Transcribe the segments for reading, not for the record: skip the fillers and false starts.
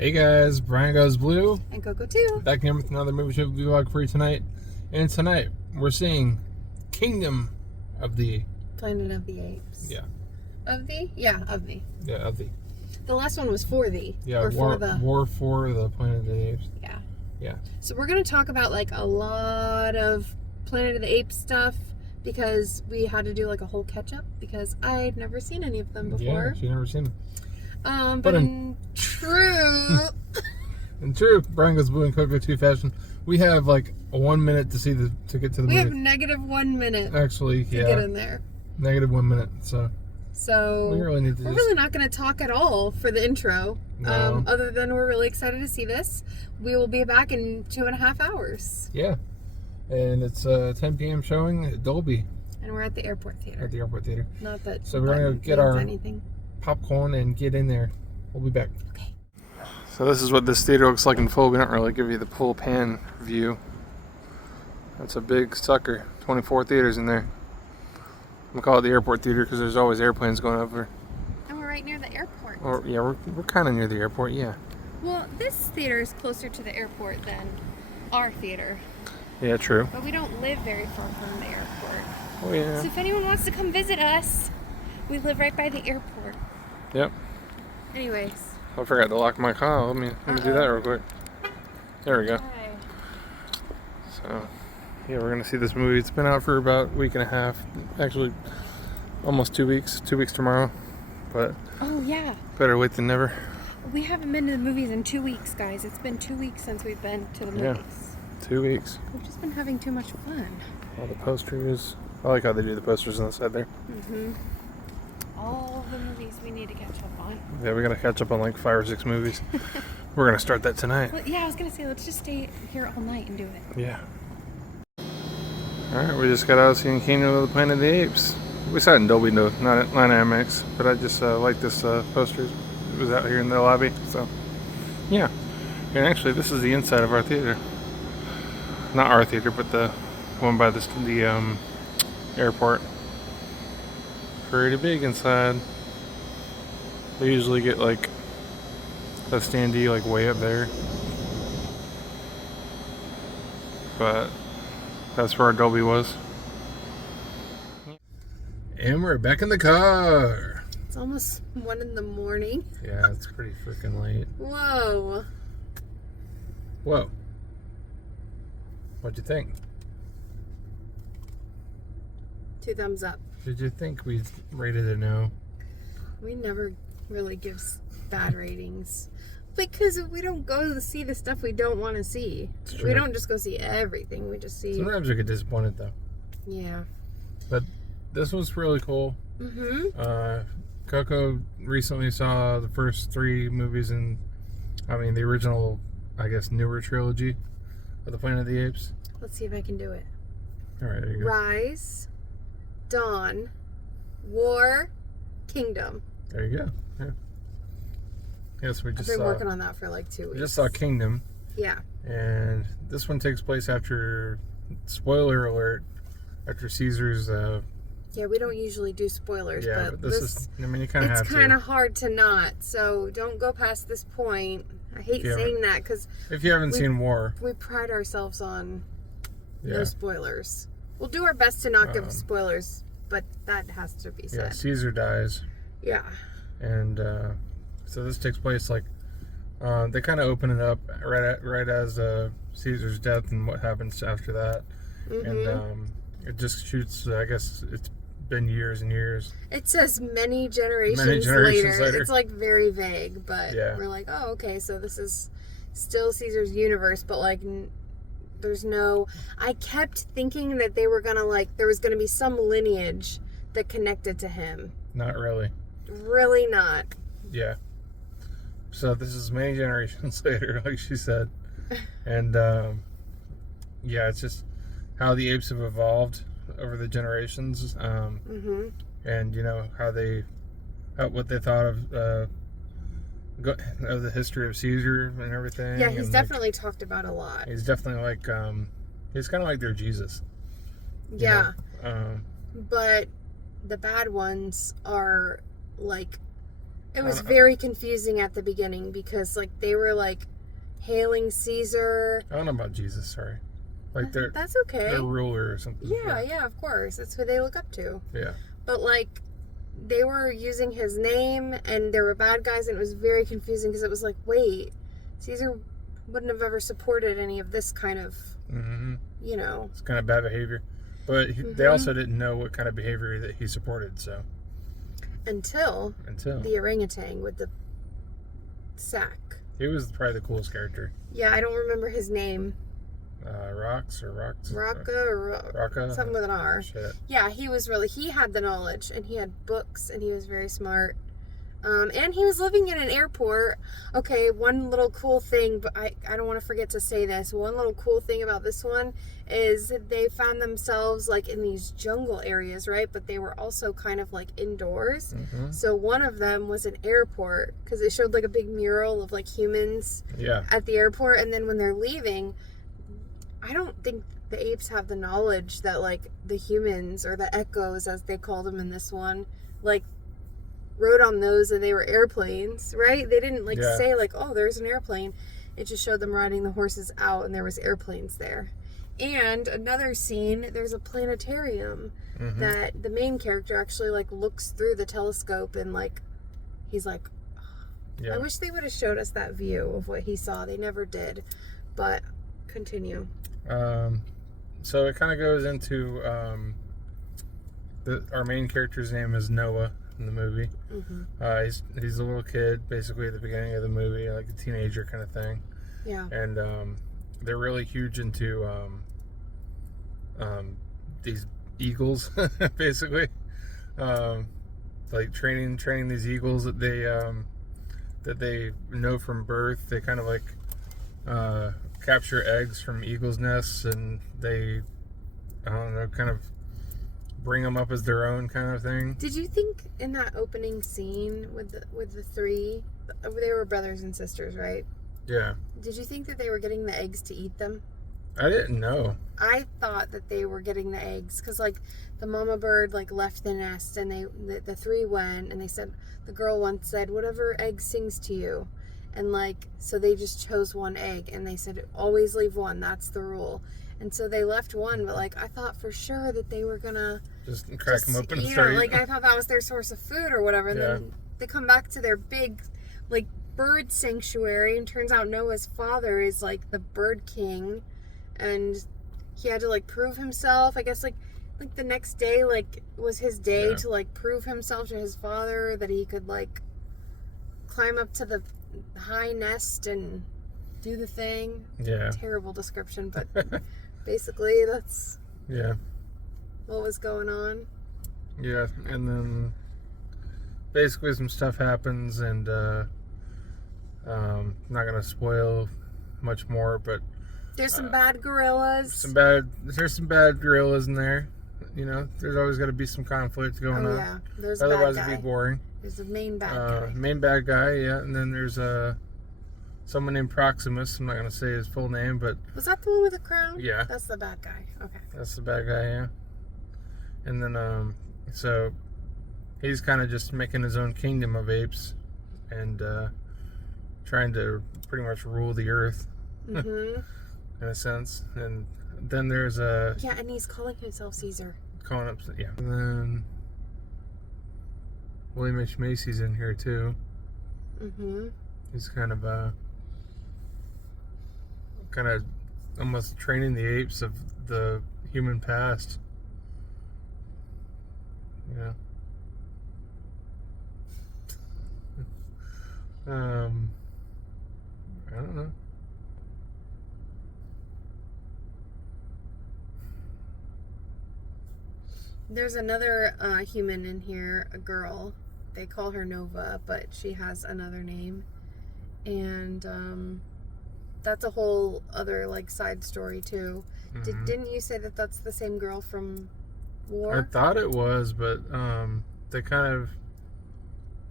Hey guys, Brian Goes Blue. And Coco too. Back here with another movie show vlog for you tonight. And tonight we're seeing Kingdom of the Planet of the Apes. Yeah. Of the? Yeah, of the. Yeah, of the. The last one was for the. Yeah, or War for the. War for the Planet of the Apes. Yeah. Yeah. So we're going to talk about like a lot of Planet of the Apes stuff because we had to do like a whole catch up because I'd never seen any of them before. Yeah, she's never seen them. But in true... In true Brian Goes Blue and Coco 2 fashion, we have like 1 minute to get to the movie. We have negative 1 minute. Actually, to get in there. Negative 1 minute, so we really need to we're really not going to talk at all for the intro. No. Other than we're really excited to see this. We will be back in 2.5 hours. Yeah. And it's 10 p.m. showing at Dolby. And we're at the airport theater. At the airport theater. Not that. So we're going to get our anything. popcorn and get in there. We'll be back. Okay. So this is what this theater looks like in full. We don't really give you the full pan view. That's a big sucker. 24 theaters in there. I'm gonna call it the airport theater because there's always airplanes going over. And we're right near the airport. Or yeah, we're kind of near the airport. Yeah. Well, this theater is closer to the airport than our theater. Yeah, true. But we don't live very far from the airport. Oh yeah. So if anyone wants to come visit us, we live right by the airport. Yep. Anyways. I forgot to lock my car. Let me do that real quick. There we go. Okay. So, yeah, we're gonna see this movie. It's been out for about a week and a half. Actually, almost 2 weeks. 2 weeks tomorrow. But oh yeah. better late than never. We haven't been to the movies in 2 weeks, guys. It's been 2 weeks since we've been to the movies. Yeah, 2 weeks. We've just been having too much fun. All the posters. I like how they do the posters on the side there. Mm-hmm. All the movies we need to catch up on. Yeah, we gotta catch up on like 5 or 6 movies. We're gonna start that tonight. Well, yeah, I was gonna say, let's just stay here all night and do it. Yeah. Alright, we just got out seeing Kingdom of the Planet of the Apes. We saw it in Dolby, no, not at IMAX, but I just like this poster. It was out here in the lobby, so yeah. And actually, this is the inside of our theater. Not our theater, but the one by the airport. Pretty big inside. They usually get like a standee like way up there, but that's where our Dolby was. And we're back in the car. It's almost 1 in the morning. Yeah, it's pretty freaking late. Whoa. Whoa. What'd you think? 2 thumbs up. Did you think we rated it no? We never really give bad ratings because we don't go to see the stuff we don't want to see. We don't just go see everything. We just see. Sometimes we get disappointed though. Yeah. But this was really cool. Mm-hmm. Coco recently saw the first 3 movies in, the original, I guess, newer trilogy of the Planet of the Apes. Let's see if I can do it. All right, there you go. Rise, Dawn, War, Kingdom. There you go. Yeah. Yes, we just I've been working on that for like 2 weeks. We just saw Kingdom. Yeah. And this one takes place after, spoiler alert, after Caesar's. Yeah, we don't usually do spoilers, yeah, but this is. You kind of have to. It's kind of hard to not. So don't go past this point. I hate saying that because if you haven't seen War, we pride ourselves on no no spoilers. We'll do our best to not give spoilers, but that has to be said. Yeah, Caesar dies. Yeah. And so this takes place like they kind of open it up right as Caesar's death and what happens after that. Mm-hmm. And it just shoots. I guess it's been years and years. It says many generations later. It's like very vague, but we're like, oh, okay, so this is still Caesar's universe, but like there's no. I kept thinking that they were gonna there was gonna be some lineage that connected to him. Not really. Really not. Yeah. So this is many generations later, like she said, and yeah, it's just how the apes have evolved over the generations, and what they thought of the history of Caesar and everything. Yeah, he's definitely talked about a lot. He's definitely like he's kind of like their Jesus. Yeah. But the bad ones are like It was very confusing at the beginning because, like, they were, like, hailing Caesar. I don't know about Jesus, sorry. Like, that's okay. They're ruler or something. Yeah, of course. That's who they look up to. Yeah. But, like, they were using his name, and there were bad guys, and it was very confusing because it was like, wait, Caesar wouldn't have ever supported any of this kind of, you know. It's kind of bad behavior. But they also didn't know what kind of behavior that he supported, so. Until the orangutan with the sack. He was probably the coolest character. Yeah, I don't remember his name. Rocka something with an R. Shit. Yeah, he had the knowledge, and he had books, and he was very smart. And he was living in an airport. Okay, one little cool thing, but I don't want to forget to say this. One little cool thing about this one is they found themselves like in these jungle areas, right? But they were also kind of like indoors. So one of them was an airport because it showed like a big mural of like humans at the airport. And then when they're leaving, I don't think the apes have the knowledge that like the humans, or the echoes as they called them in this one, like rode on those and they were airplanes, right? They didn't like say like, oh, there's an airplane. It just showed them riding the horses out and there was airplanes there. And another scene, there's a planetarium that the main character actually like looks through the telescope and like he's like, I wish they would have showed us that view of what he saw. They never did. But continue. So it kind of goes into our main character's name is Noah in the movie. He's a little kid basically at the beginning of the movie, like a teenager kind of thing. Yeah. And they're really huge into these eagles basically, like training these eagles that they know from birth. They kind of like capture eggs from eagles' nests, and they, I don't know, kind of bring them up as their own kind of thing. Did you think in that opening scene with the three, they were brothers and sisters, right? Yeah. Did you think that they were getting the eggs to eat them? I didn't know. I thought that they were getting the eggs because like the mama bird like left the nest, and the three went, and they said, the girl once said, whatever egg sings to you. And like, so they just chose one egg, and they said, always leave one. That's the rule. And so they left one, but like, I thought for sure that they were gonna just crack them open and start eating. Like, I thought that was their source of food or whatever. And then they come back to their big, like, bird sanctuary, and turns out Noah's father is like the bird king, and he had to like prove himself. I guess like the next day, like, was his day to like prove himself to his father that he could like climb up to the high nest and do the thing. Yeah. Terrible description, but basically that's what was going on. Yeah, and then basically some stuff happens, and not gonna spoil much more, but there's some bad gorillas. There's some bad gorillas in there. You know, there's always got to be some conflict going on. Yeah, there's otherwise a bad guy. It'd be boring. There's the main bad guy. Main bad guy, yeah, and then there's someone named Proximus. I'm not gonna say his full name, but was that the one with the crown? Yeah, that's the bad guy. Okay, that's the bad guy, yeah. And then so he's kind of just making his own kingdom of apes, and trying to pretty much rule the earth, in a sense. And then there's and he's calling himself Caesar. Calling up, yeah. And then William H. Macy's in here too. He's kind of almost training the apes of the human past. Yeah. I don't know. There's another human in here, a girl. They call her Nova, but she has another name. And that's a whole other like side story too. Didn't you say that that's the same girl from War? I thought it was, but they kind of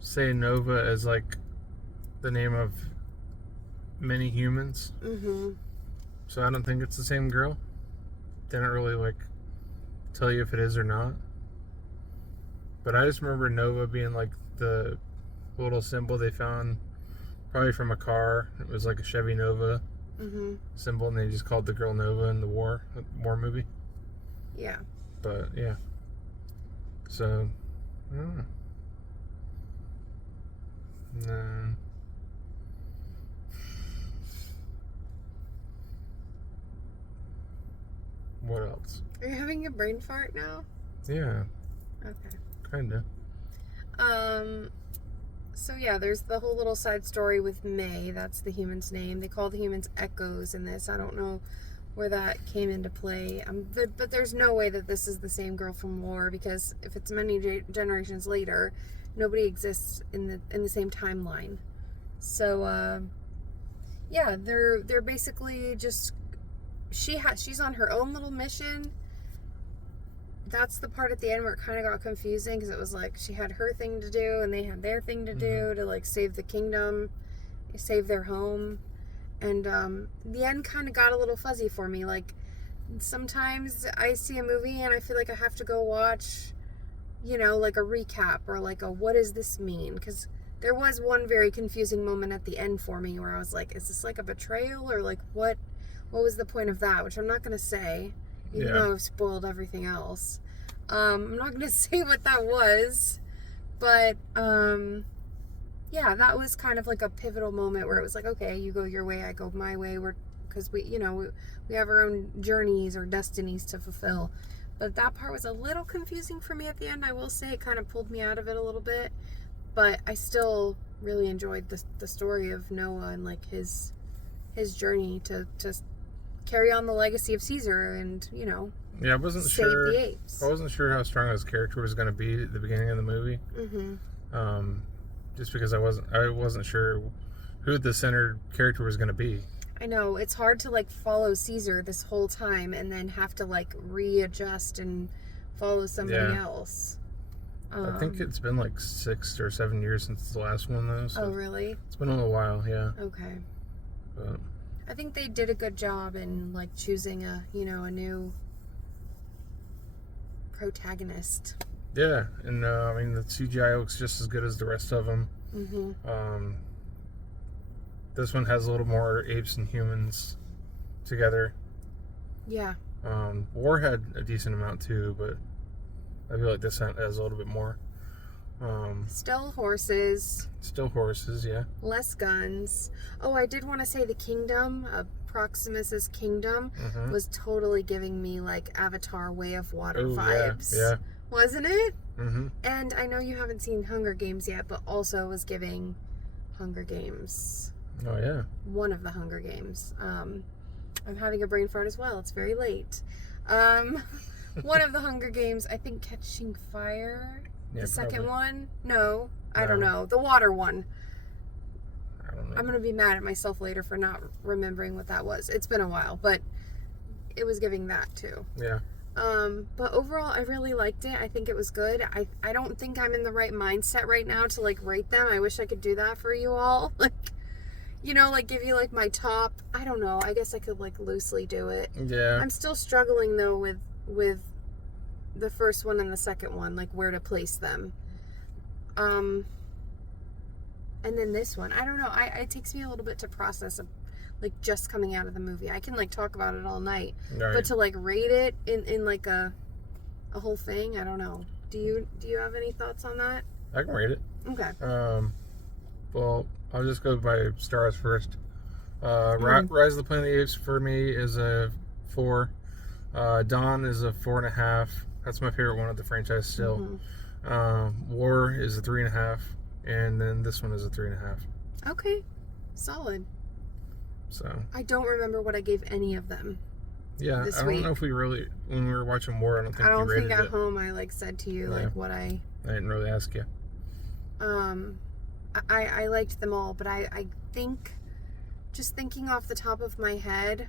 say Nova as like the name of many humans. So I don't think it's the same girl. Didn't really like tell you if it is or not. But I just remember Nova being like the little symbol they found, probably from a car. It was like a Chevy Nova symbol, and they just called the girl Nova in the war movie. Yeah. But yeah. So, I don't know. No. What else? Are you having a brain fart now? Yeah. Okay. Kinda. So yeah, there's the whole little side story with May. That's the human's name. They call the humans echoes in this. I don't know where that came into play. But there's no way that this is the same girl from War, because if it's many generations later, nobody exists in the same timeline. So yeah, they're basically just she's on her own little mission. That's the part at the end where it kind of got confusing, because it was like she had her thing to do and they had their thing to do to like save the kingdom, save their home. And the end kind of got a little fuzzy for me. Like, sometimes I see a movie and I feel like I have to go watch, like a recap or like a what does this mean? Because there was one very confusing moment at the end for me where I was like, is this like a betrayal, or like what was the point of that? Which I'm not going to say, even though I've spoiled everything else. I'm not going to say what that was, but yeah, that was kind of like a pivotal moment where it was like, okay, you go your way, I go my way. Because we have our own journeys or destinies to fulfill. But that part was a little confusing for me at the end. I will say it kind of pulled me out of it a little bit, but I still really enjoyed the story of Noah and like his journey to carry on the legacy of Caesar and I wasn't save sure. the apes. I wasn't sure how strong his character was going to be at the beginning of the movie. Just because I wasn't sure who the center character was going to be. I know, it's hard to like follow Caesar this whole time and then have to like readjust and follow somebody else. I think it's been like 6 or 7 years since the last one though. So oh really? It's been a little while, yeah. Okay. But I think they did a good job in like choosing a new protagonist. Yeah, and I mean the CGI looks just as good as the rest of them. This one has a little more apes and humans together. Yeah. War had a decent amount too, but I feel like this has a little bit more. Still horses. Still horses, yeah. Less guns. Oh, I did want to say the kingdom, Proximus's kingdom, was totally giving me like Avatar Way of Water vibes. Yeah. Wasn't it? And I know you haven't seen Hunger Games yet, but also was giving Hunger Games. Oh, yeah. One of the Hunger Games. I'm having a brain fart as well. It's very late. One of the Hunger Games, I think Catching Fire. Yeah, the second probably. One? No, I don't know. The water one. I don't know. I'm going to be mad at myself later for not remembering what that was. It's been a while, but it was giving that too. Yeah. But overall, I really liked it. I think it was good. I don't think I'm in the right mindset right now to like rate them. I wish I could do that for you all. Like, like give you like my top. I don't know. I guess I could like loosely do it. Yeah. I'm still struggling though with the first one and the second one, like where to place them. And then this one, I don't know. It takes me a little bit to process like just coming out of the movie. I can like talk about it all night, but to like rate it in like a whole thing, I don't know. Do you have any thoughts on that? I can rate it. Okay. Well, I'll just go by stars first. Rise of the Planet of the Apes for me is a 4. Dawn is a 4.5. That's my favorite one of the franchise still. War is a 3.5, and then this one is a 3.5. Okay, solid. So I don't remember what I gave any of them. Yeah, I don't know if we really, when we were watching War, I don't think you rated it. At home I like said to you like what I didn't really ask you. I liked them all, but I think, just thinking off the top of my head,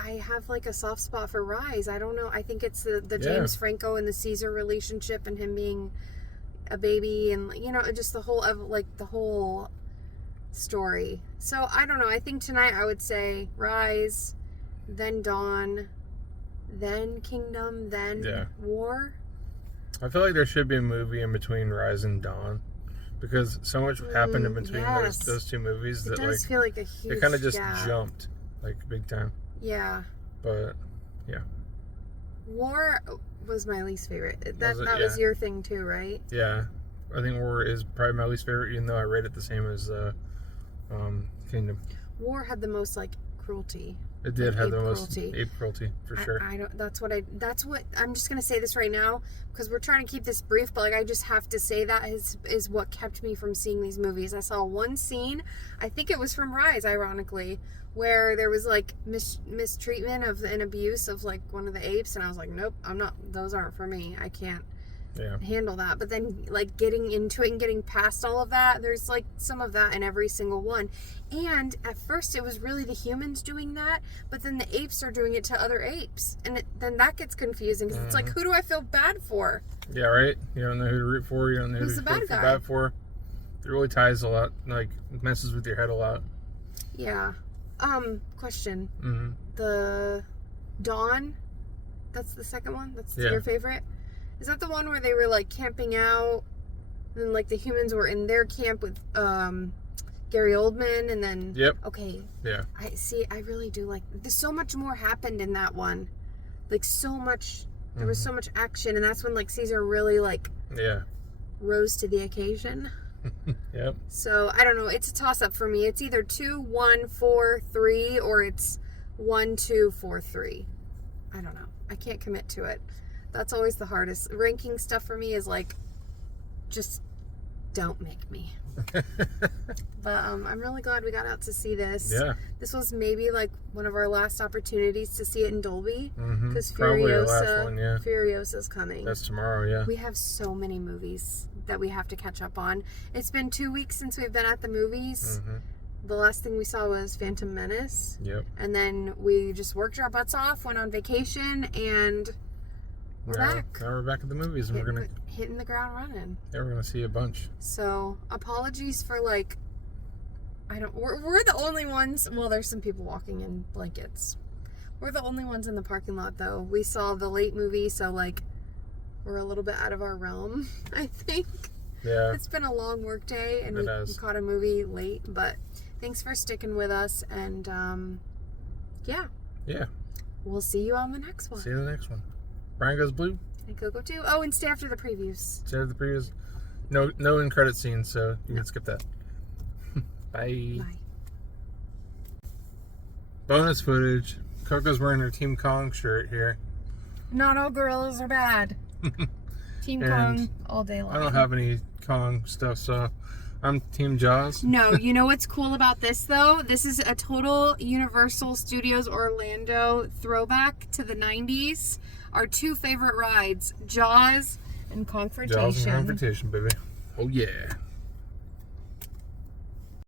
I have like a soft spot for Rise. I don't know. I think it's the James Franco and the Caesar relationship and him being a baby and just the whole story. So I don't know. I think tonight I would say Rise, then Dawn, then Kingdom, then War. I feel like there should be a movie in between Rise and Dawn, because so much happened in between those two movies that it does feel like a huge it kind of just gap. jumped like big time. Yeah. But yeah. War was my least favorite. That was your thing too, right? Yeah. I think War is probably my least favorite, even though I rate it the same as Kingdom. War had the most like cruelty. It did have the most ape cruelty for sure. I don't. That's what I'm just gonna say this right now because we're trying to keep this brief, but like I just have to say that is what kept me from seeing these movies. I saw one scene, I think it was from Rise, ironically, where there was like mistreatment of and abuse of like one of the apes, and I was like, nope, I'm not. Those aren't for me. I can't handle that. But then like getting into it and getting past all of that, there's like some of that in every single one. And at first it was really the humans doing that, but then the apes are doing it to other apes, and then that gets confusing because it's like, who do I feel bad for? Yeah, right. You don't know who to root for. You don't know who's who to feel bad for. It really ties a lot. Like messes with your head a lot. Yeah. Question. The Dawn. That's the second one. That's your favorite. Is that the one where they were like camping out, and then like the humans were in their camp with Gary Oldman, and then okay, I really do like. There's so much more happened in that one, like so much. There was so much action, and that's when like Caesar really like rose to the occasion. So I don't know. It's a toss up for me. It's either 2, 1, 4, 3, or it's 1, 2, 4, 3. I don't know. I can't commit to it. That's always the hardest. Ranking stuff for me is like, just don't make me. But I'm really glad we got out to see this. Yeah. This was maybe like one of our last opportunities to see it in Dolby. Because Furiosa's coming. That's tomorrow, yeah. We have so many movies that we have to catch up on. It's been 2 weeks since we've been at the movies. The last thing we saw was Phantom Menace. And then we just worked our butts off, went on vacation, and we're back. Now we're back at the movies, and we're hitting the ground running. Yeah, we're gonna see a bunch. So apologies for like, we're the only ones. Well, there's some people walking in blankets. We're the only ones in the parking lot, though. We saw the late movie, so like, we're a little bit out of our realm, I think. Yeah. It's been a long work day, and we caught a movie late, but thanks for sticking with us, and yeah. We'll see you on the next one. See you in the next one. Brian Goes Blue. And Coco too. Oh, and stay after the previews. Stay after the previews. No in credit scenes, so you can skip that. Bye. Bonus footage. Coco's wearing her Team Kong shirt here. Not all gorillas are bad. Team Kong all day long. I don't have any Kong stuff, so I'm Team Jaws. No, you know what's cool about this though? This is a total Universal Studios Orlando throwback to the 90s. Our 2 favorite rides, Jaws and Confrontation. Jaws and Confrontation, baby. Oh yeah.